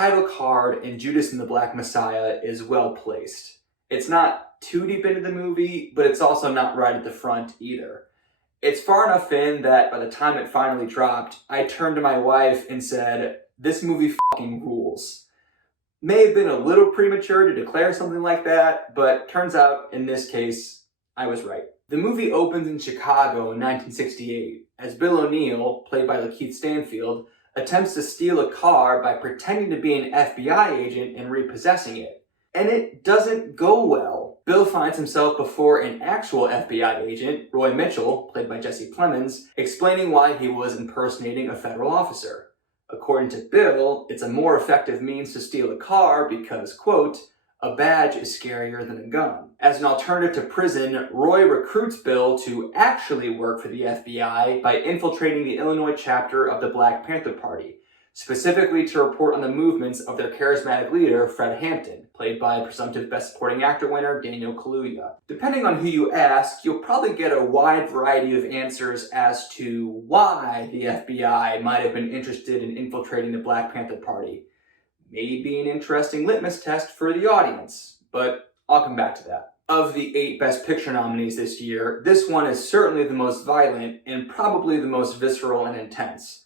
title card in Judas and the Black Messiah is well placed. It's not too deep into the movie, but it's also not right at the front either. It's far enough in that by the time it finally dropped, I turned to my wife and said, "This movie fucking rules." May have been a little premature to declare something like that, but turns out, in this case, I was right. The movie opens in Chicago in 1968, as Bill O'Neill, played by Lakeith Stanfield, attempts to steal a car by pretending to be an FBI agent and repossessing it. And it doesn't go well. Bill finds himself before an actual FBI agent, Roy Mitchell, played by Jesse Plemons, explaining why he was impersonating a federal officer. According to Bill, it's a more effective means to steal a car because, quote, "a badge is scarier than a gun." As an alternative to prison, Roy recruits Bill to actually work for the FBI by infiltrating the Illinois chapter of the Black Panther Party, specifically to report on the movements of their charismatic leader, Fred Hampton, played by presumptive Best Supporting Actor winner Daniel Kaluuya. Depending on who you ask, you'll probably get a wide variety of answers as to why the FBI might have been interested in infiltrating the Black Panther Party. Maybe an interesting litmus test for the audience, but I'll come back to that. Of the 8 Best Picture nominees this year, this one is certainly the most violent and probably the most visceral and intense.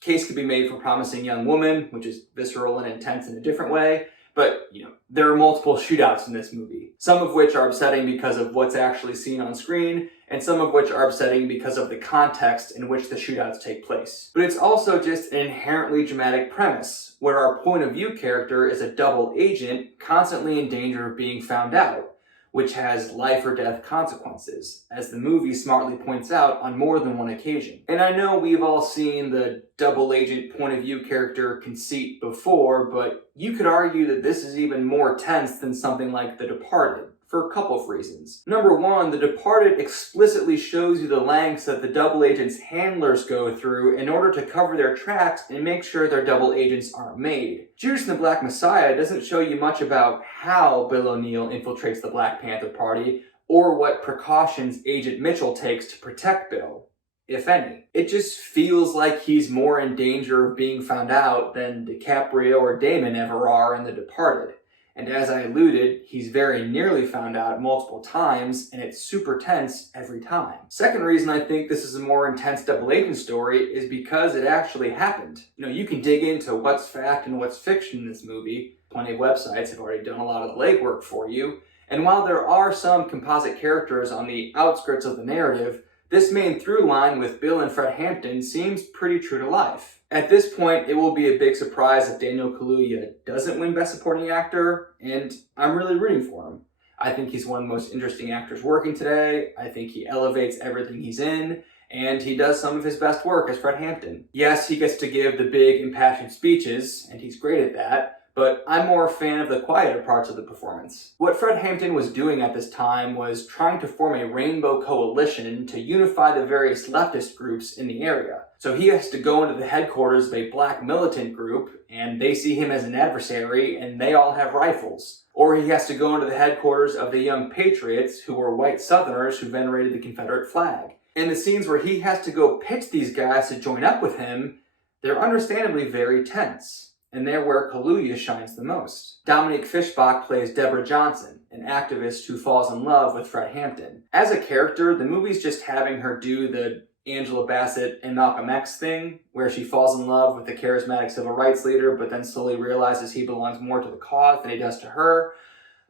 Case could be made for Promising Young Woman, which is visceral and intense in a different way, but there are multiple shootouts in this movie, some of which are upsetting because of what's actually seen on screen, and some of which are upsetting because of the context in which the shootouts take place. But it's also just an inherently dramatic premise, where our point of view character is a double agent constantly in danger of being found out, which has life or death consequences, as the movie smartly points out on more than one occasion. And I know we've all seen the double agent point of view character conceit before, but you could argue that this is even more tense than something like The Departed, for a couple of reasons. Number one, The Departed explicitly shows you the lengths that the double agent's handlers go through in order to cover their tracks and make sure their double agents aren't made. Judas and the Black Messiah doesn't show you much about how Bill O'Neill infiltrates the Black Panther Party or what precautions Agent Mitchell takes to protect Bill, if any. It just feels like he's more in danger of being found out than DiCaprio or Damon ever are in The Departed. And as I alluded, he's very nearly found out multiple times, and it's super tense every time. Second reason I think this is a more intense double agent story is because it actually happened. You can dig into what's fact and what's fiction in this movie. Plenty of websites have already done a lot of the legwork for you. And while there are some composite characters on the outskirts of the narrative, this main through line with Bill and Fred Hampton seems pretty true to life. At this point, it will be a big surprise if Daniel Kaluuya doesn't win Best Supporting Actor, and I'm really rooting for him. I think he's one of the most interesting actors working today. I think he elevates everything he's in, and he does some of his best work as Fred Hampton. Yes, he gets to give the big, impassioned speeches, and he's great at that, but I'm more a fan of the quieter parts of the performance. What Fred Hampton was doing at this time was trying to form a rainbow coalition to unify the various leftist groups in the area. So he has to go into the headquarters of a black militant group, and they see him as an adversary, and they all have rifles. Or he has to go into the headquarters of the Young Patriots, who were white Southerners who venerated the Confederate flag. And the scenes where he has to go pitch these guys to join up with him, they're understandably very tense. And they're where Kaluuya shines the most. Dominique Fishbach plays Deborah Johnson, an activist who falls in love with Fred Hampton. As a character, the movie's just having her do the Angela Bassett and Malcolm X thing, where she falls in love with the charismatic civil rights leader, but then slowly realizes he belongs more to the cause than he does to her.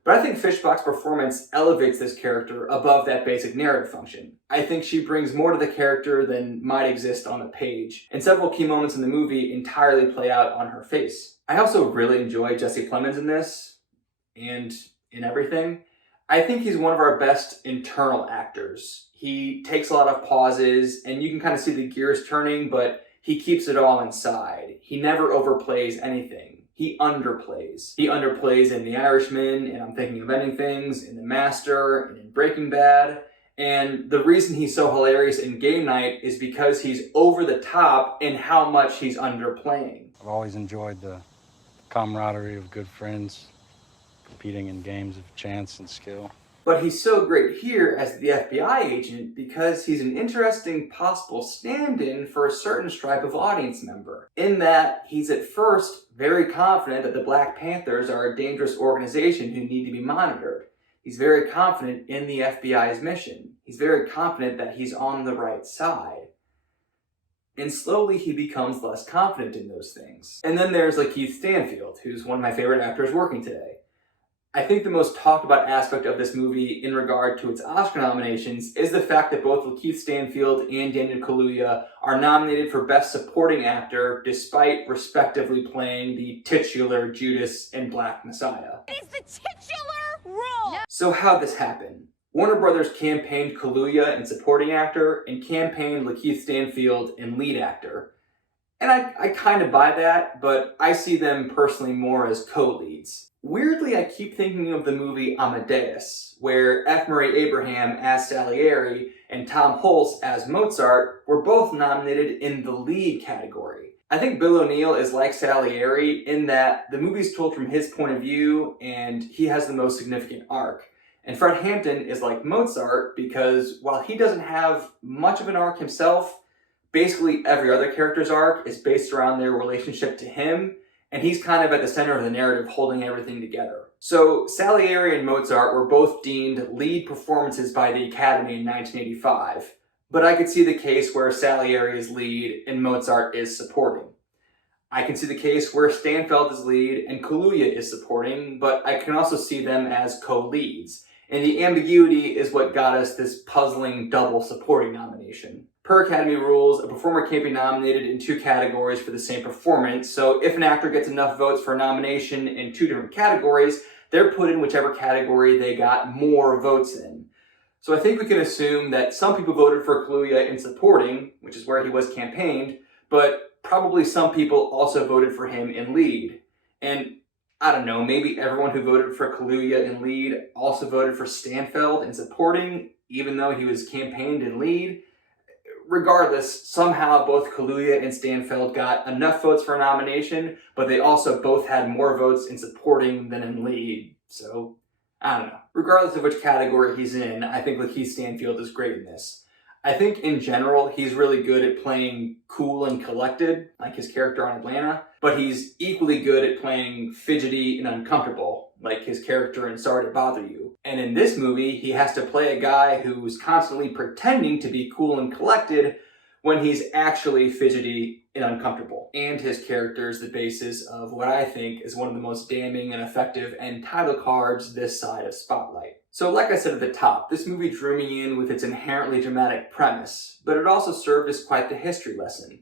But I think Fishbach's performance elevates this character above that basic narrative function. I think she brings more to the character than might exist on the page, and several key moments in the movie entirely play out on her face. I also really enjoy Jesse Plemons in this, and in everything. I think he's one of our best internal actors. He takes a lot of pauses, and you can kind of see the gears turning, but he keeps it all inside. He never overplays anything. He underplays. He underplays in The Irishman, and I'm Thinking of Ending Things, in The Master, and in Breaking Bad. And the reason he's so hilarious in Game Night is because he's over the top in how much he's underplaying. I've always enjoyed the camaraderie of good friends, competing in games of chance and skill. But he's so great here as the FBI agent because he's an interesting possible stand-in for a certain stripe of audience member, in that he's at first very confident that the Black Panthers are a dangerous organization who need to be monitored. He's very confident in the FBI's mission. He's very confident that he's on the right side. And slowly he becomes less confident in those things. And then there's Lakeith Stanfield, who's one of my favorite actors working today. I think the most talked about aspect of this movie in regard to its Oscar nominations is the fact that both Lakeith Stanfield and Daniel Kaluuya are nominated for Best Supporting Actor despite respectively playing the titular Judas and Black Messiah. It is the titular role! So how'd this happen? Warner Brothers campaigned Kaluuya in Supporting Actor and campaigned Lakeith Stanfield in Lead Actor. And I kind of buy that, but I see them personally more as co-leads. Weirdly, I keep thinking of the movie Amadeus, where F. Murray Abraham as Salieri and Tom Hulce as Mozart were both nominated in the lead category. I think Bill O'Neill is like Salieri in that the movie's told from his point of view and he has the most significant arc. And Fred Hampton is like Mozart because while he doesn't have much of an arc himself, basically every other character's arc is based around their relationship to him, and he's kind of at the center of the narrative holding everything together. So Salieri and Mozart were both deemed lead performances by the Academy in 1985, but I could see the case where Salieri is lead and Mozart is supporting. I can see the case where Stanfield is lead and Kaluuya is supporting, but I can also see them as co-leads. And the ambiguity is what got us this puzzling double supporting nomination. Per Academy rules, a performer can't be nominated in two categories for the same performance, so if an actor gets enough votes for a nomination in two different categories, they're put in whichever category they got more votes in. So I think we can assume that some people voted for Kaluuya in supporting, which is where he was campaigned, but probably some people also voted for him in lead. And I don't know, maybe everyone who voted for Kaluuya in lead also voted for Stanfield in supporting, even though he was campaigned in lead. Regardless, somehow both Kaluuya and Stanfield got enough votes for a nomination, but they also both had more votes in supporting than in lead. So, I don't know. Regardless of which category he's in, I think Lakeith Stanfield is great in this. I think in general, he's really good at playing cool and collected, like his character on Atlanta, but he's equally good at playing fidgety and uncomfortable, like his character in Sorry to Bother You. And in this movie, he has to play a guy who's constantly pretending to be cool and collected when he's actually fidgety and uncomfortable. And his character is the basis of what I think is one of the most damning and effective end title cards this side of Spotlight. So like I said at the top, this movie drew me in with its inherently dramatic premise, but it also served as quite the history lesson.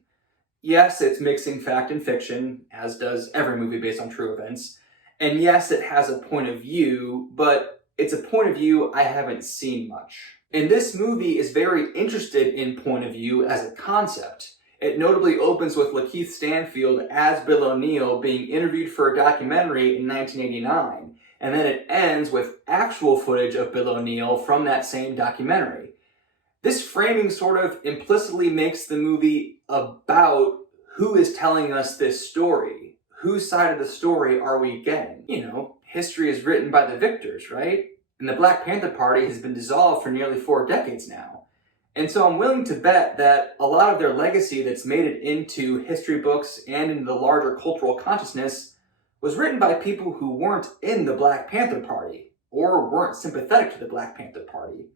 Yes, it's mixing fact and fiction, as does every movie based on true events, and yes, it has a point of view, but it's a point of view I haven't seen much. And this movie is very interested in point of view as a concept. It notably opens with Lakeith Stanfield as Bill O'Neill being interviewed for a documentary in 1989. And then it ends with actual footage of Bill O'Neill from that same documentary. This framing sort of implicitly makes the movie about who is telling us this story. Whose side of the story are we getting? You know, history is written by the victors, right? And the Black Panther Party has been dissolved for nearly 4 decades now. And so I'm willing to bet that a lot of their legacy that's made it into history books and into the larger cultural consciousness was written by people who weren't in the Black Panther Party, or weren't sympathetic to the Black Panther Party.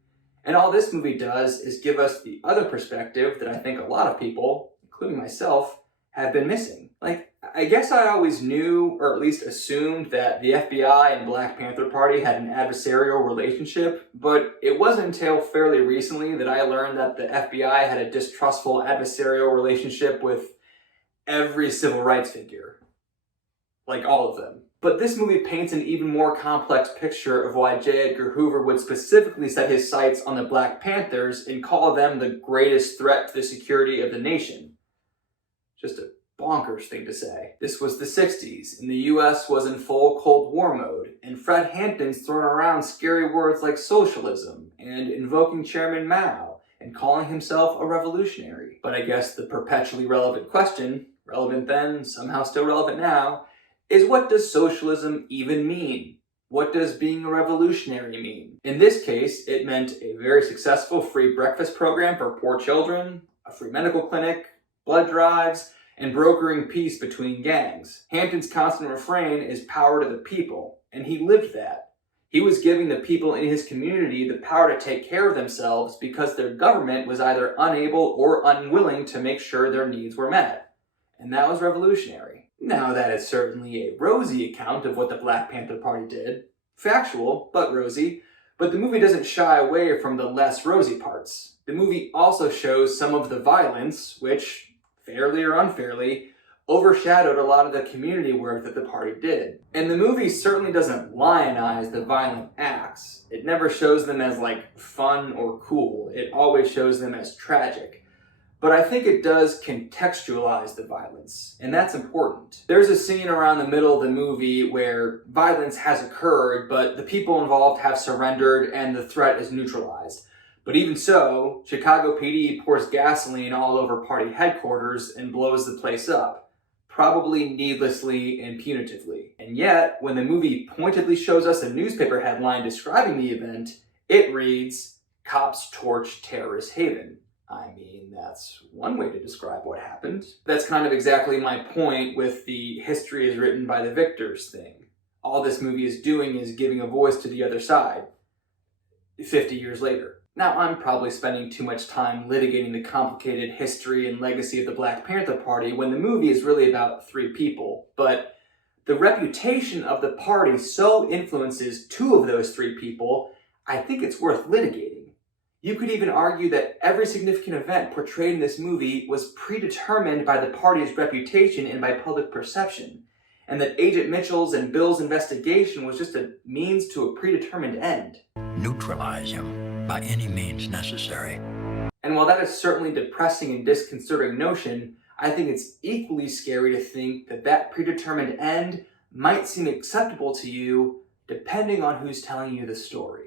And all this movie does is give us the other perspective that I think a lot of people, including myself, have been missing. Like, I guess I always knew, or at least assumed, that the FBI and Black Panther Party had an adversarial relationship, but it wasn't until fairly recently that I learned that the FBI had a distrustful adversarial relationship with every civil rights figure. Like all of them. But this movie paints an even more complex picture of why J. Edgar Hoover would specifically set his sights on the Black Panthers and call them the greatest threat to the security of the nation. Just a bonkers thing to say. This was the 60s, and the US was in full Cold War mode, and Fred Hampton's throwing around scary words like socialism, and invoking Chairman Mao, and calling himself a revolutionary. But I guess the perpetually relevant question, relevant then, somehow still relevant now, is what does socialism even mean? What does being a revolutionary mean? In this case, it meant a very successful free breakfast program for poor children, a free medical clinic, blood drives, and brokering peace between gangs. Hampton's constant refrain is power to the people, and he lived that. He was giving the people in his community the power to take care of themselves because their government was either unable or unwilling to make sure their needs were met. And that was revolutionary. Now, that is certainly a rosy account of what the Black Panther Party did. Factual, but rosy. But the movie doesn't shy away from the less rosy parts. The movie also shows some of the violence, which, fairly or unfairly, overshadowed a lot of the community work that the party did. And the movie certainly doesn't lionize the violent acts. It never shows them as fun or cool. It always shows them as tragic. But I think it does contextualize the violence, and that's important. There's a scene around the middle of the movie where violence has occurred, but the people involved have surrendered and the threat is neutralized. But even so, Chicago PD pours gasoline all over party headquarters and blows the place up, probably needlessly and punitively. And yet, when the movie pointedly shows us a newspaper headline describing the event, it reads, "Cops Torch Terrorist Haven." I mean, that's one way to describe what happened. That's kind of exactly my point with the history is written by the victors thing. All this movie is doing is giving a voice to the other side 50 years later. Now, I'm probably spending too much time litigating the complicated history and legacy of the Black Panther Party when the movie is really about 3 people, but the reputation of the party so influences 2 of those 3 people, I think it's worth litigating. You could even argue that every significant event portrayed in this movie was predetermined by the party's reputation and by public perception, and that Agent Mitchell's and Bill's investigation was just a means to a predetermined end. Neutralize him by any means necessary. And while that is certainly a depressing and disconcerting notion, I think it's equally scary to think that that predetermined end might seem acceptable to you depending on who's telling you the story.